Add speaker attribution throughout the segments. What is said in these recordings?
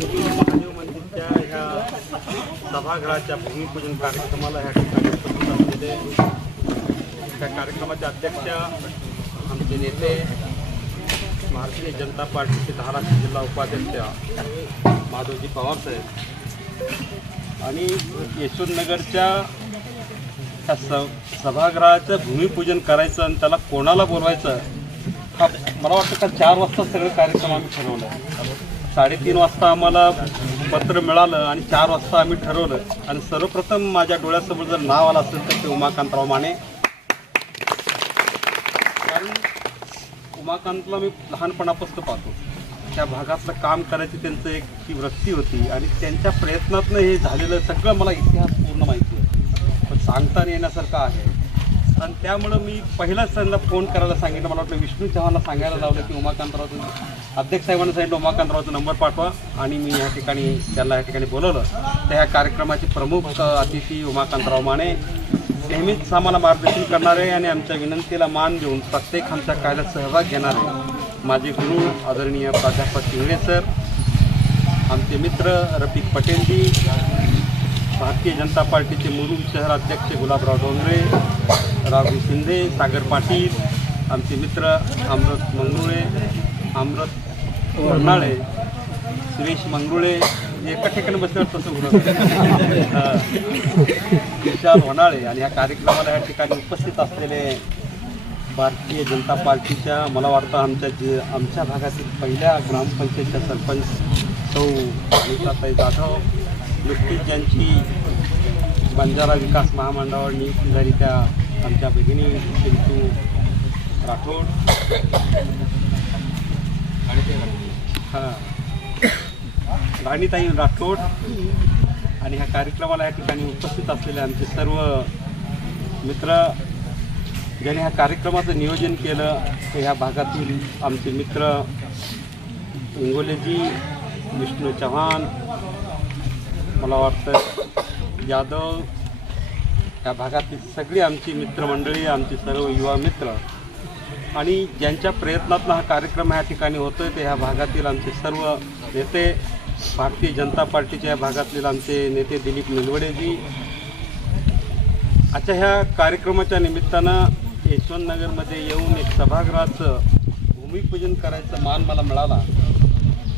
Speaker 1: महादेव मंदिरच्या ह्या सभागृहाच्या भूमिपूजन कार्यक्रमाला ह्या ठिकाणी उपस्थित असलेले त्या कार्यक्रमाचे अध्यक्ष आमचे नेते भारतीय जनता पार्टीचे धाराशिव जिल्हा उपाध्यक्ष माधवजी पवारसाहेब आणि यशवंतनगरच्या त्या स सभागृहाचं भूमिपूजन करायचं आणि त्याला कोणाला बोलवायचं हा मला वाटतं का चार वाजता सगळं कार्यक्रम आम्ही ठरवलं आहे साडेतीन वाजता आम्हाला पत्र मिळालं आणि चार वाजता आम्ही ठरवलं. आणि सर्वप्रथम माझ्या डोळ्यासमोर जर नाव आलं असेल तर ते उमाकांतराव माने कारण उमाकांतला मी लहानपणापासून पाहतो. त्या भागातलं काम करायची त्यांचं एक ती वृत्ती होती आणि त्यांच्या प्रयत्नातनं हे झालेलं सगळं मला इतिहास पूर्ण माहिती आहे पण सांगता येण्यासारखं आहे. आणि त्यामुळं मी पहिलाच त्यांना फोन करायला सांगितलं. मला वाटलं विष्णू चव्हाणला सांगायला लावलं की उमाकांतरावचं अध्यक्ष साहेबांना सांगितलं उमाकांतरावचा नंबर पाठवा. आणि मी या ठिकाणी त्यांना या ठिकाणी बोलवलं. तर ह्या कार्यक्रमाचे प्रमुख अतिथी उमाकांतराव माने नेहमीच आम्हाला मार्गदर्शन करणारे आणि आमच्या विनंतीला मान देऊन प्रत्येक आमच्या कार्यात सहभाग घेणारे माझे गुरु आदरणीय प्राध्यापक इंगळे सर आमचे मित्र रफिक पटेलजी भारतीय जनता पार्टीचे मुरुम शहराध्यक्ष गुलाबराव डोंगरे राहुल शिंदे सागर पाटील आमचे मित्र अमृत मंगरुळे अमृत वर्नाळे सुरेश मंगरुळे एका ठिकाणी बसल्यावर तसं होतं विशाल होनाळे आणि या कार्यक्रमाला या ठिकाणी उपस्थित असलेले भारतीय जनता पार्टीच्या मला वाटतं आमच्या जे आमच्या भागातील पहिल्या ग्रामपंचायतच्या सरपंच सौ अनिताताई जाधव नुकतीच ज्यांची बंजारा विकास महामंडळावर नियुक्ती झाली त्या आमच्या भगिनी चिंतू राठोड. हां. राणीताई राठोड आणि ह्या कार्यक्रमाला या ठिकाणी उपस्थित असलेले आमचे सर्व मित्र ज्याने ह्या कार्यक्रमाचं नियोजन केलं ते ह्या भागातील आमचे मित्र इंगोलेजी विष्णू चव्हाण मला वाटतं यादव या भागातील सगळी आमची मित्रमंडळी आमचे सर्व युवा मित्र आणि ज्यांच्या प्रयत्नातून हा कार्यक्रम या ठिकाणी होतो आहे ते ह्या भागातील आमचे सर्व नेते भारतीय जनता पार्टीच्या या भागातील आमचे नेते दिलीप निलवडेजी. अच्छा ह्या कार्यक्रमाच्या निमित्तानं यशवंतनगरमध्ये येऊन एक सभागृहाचं भूमिपूजन करायचा मान मला मिळाला.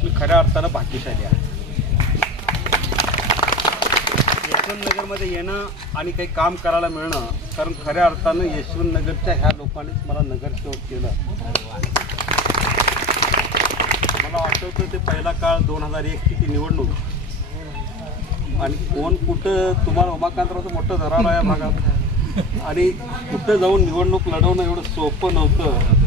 Speaker 1: मी खऱ्या अर्थानं भाग्यशाली आहे. यशवंतनगरमध्ये येणं आणि काही काम करायला मिळणं कारण खऱ्या अर्थानं यशवंतनगरच्या ह्या लोकांनीच मला नगरसेवक केलं. मला आठवतं ते पहिला काळ दोन हजार एकची ती निवडणूक. आणि कोण कुठं तुम्हाला उमाकांतरावचं मोठं धरार आहे या भागात. आणि कुठं जाऊन निवडणूक लढवणं एवढं सोपं नव्हतं.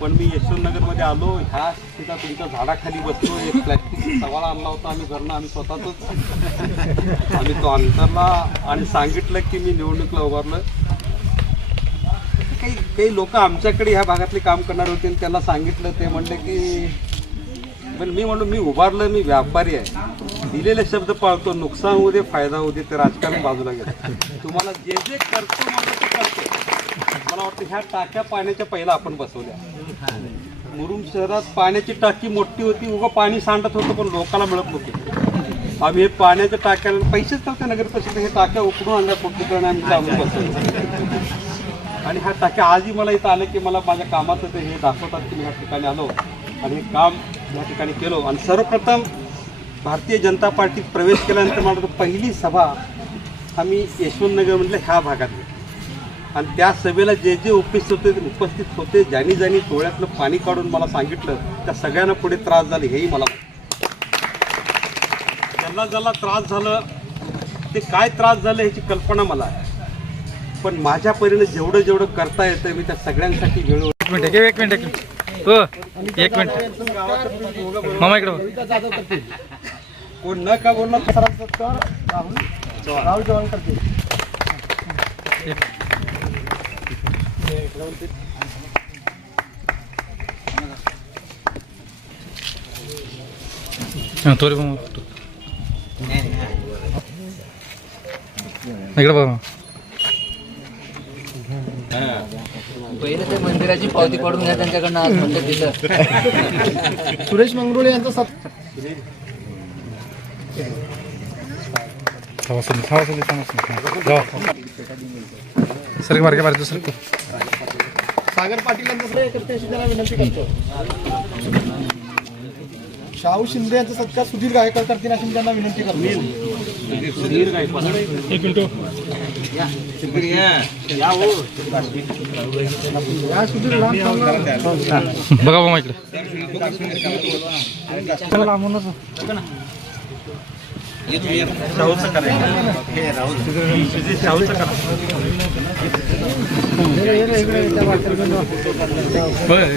Speaker 1: पण मी यशवंतनगरमध्ये आलो. ह्या तिथं तुमच्या झाडाखाली बसलो एक प्लॅस्टिक सवाल आणला होता. आम्ही घरनं आम्ही स्वतःच आम्ही तो अंतरला आणि सांगितलं की मी निवडणुकीला उभारलं काही काही लोक आमच्याकडे ह्या भागातले काम करणार होते आणि त्यांना सांगितलं. ते म्हणले की पण मी म्हणलो मी उभारलं मी व्यापारी आहे. दिलेले शब्द पाळतो. नुकसान होऊ दे फायदा होऊ दे ते राजकारण बाजूला गेलं तुम्हाला जे जे करतो म्हणलं ते करतो. मला वाटतं ह्या टाक्या पाण्याच्या पहिला आपण बसवल्या. मुरुम शहरात पाण्याची टाकी मोठी होती उगं पाणी सांडत होतं पण लोकांना मिळत नव्हते. आम्ही हे पाण्याच्या टाक्या पैसेच नव्हते नगर परिषद हे टाक्या उकडून आणल्या कुठलीकडे आम्ही जाऊन बसवलं आणि ह्या टाक्या आजही मला इथं आलं की मला माझ्या कामाचं ते हे दाखवतात की मी ह्या ठिकाणी आलो आणि हे काम या ठिकाणी केलो. आणि सर्वप्रथम भारतीय जनता पार्टीत प्रवेश केल्यानंतर मला पहिली सभा आम्ही यशवंतनगरमधल्या ह्या भागात घेतली. आणि त्या सभेला जे जे उपस्थित होते उपस्थित होते ज्यांनी ज्यांनी डोळ्यातलं पाणी काढून मला सांगितलं त्या सगळ्यांना पुढे त्रास झाले हेही मला. ज्यांना ज्याला त्रास झालं ते काय त्रास झालं ह्याची कल्पना मला आहे पण माझ्या परीने जेवढं जेवढं करता येतं मी त्या सगळ्यांसाठी वेळ
Speaker 2: एक मिनिट एक मिनिट एक मिनिट हो एक मिनिट मामा इकडे.
Speaker 1: कोण न का बोलणार राहुल चव्हाण करते
Speaker 2: मामा. इकडे बघ.
Speaker 3: पहिले ते मंदिराची पावती काढून घ्या त्यांच्याकडनं आज म्हणतात तिथं
Speaker 4: सुरेश मंगरुळे यांचा सत
Speaker 2: सर मार्गे मारे दुसरं
Speaker 4: सागर पाटील यांचं एकत्र अशी त्यांना विनंती करतो. शाहू शिंदे यांचा सत्कार सुधीर गायकर करतील अशी त्यांना विनंती करतो. या सुधीर लांब थांबा.
Speaker 2: बघा मामा इकडे
Speaker 1: शाहूचं करायचं हे राहुल शाहूचं करा
Speaker 2: बरं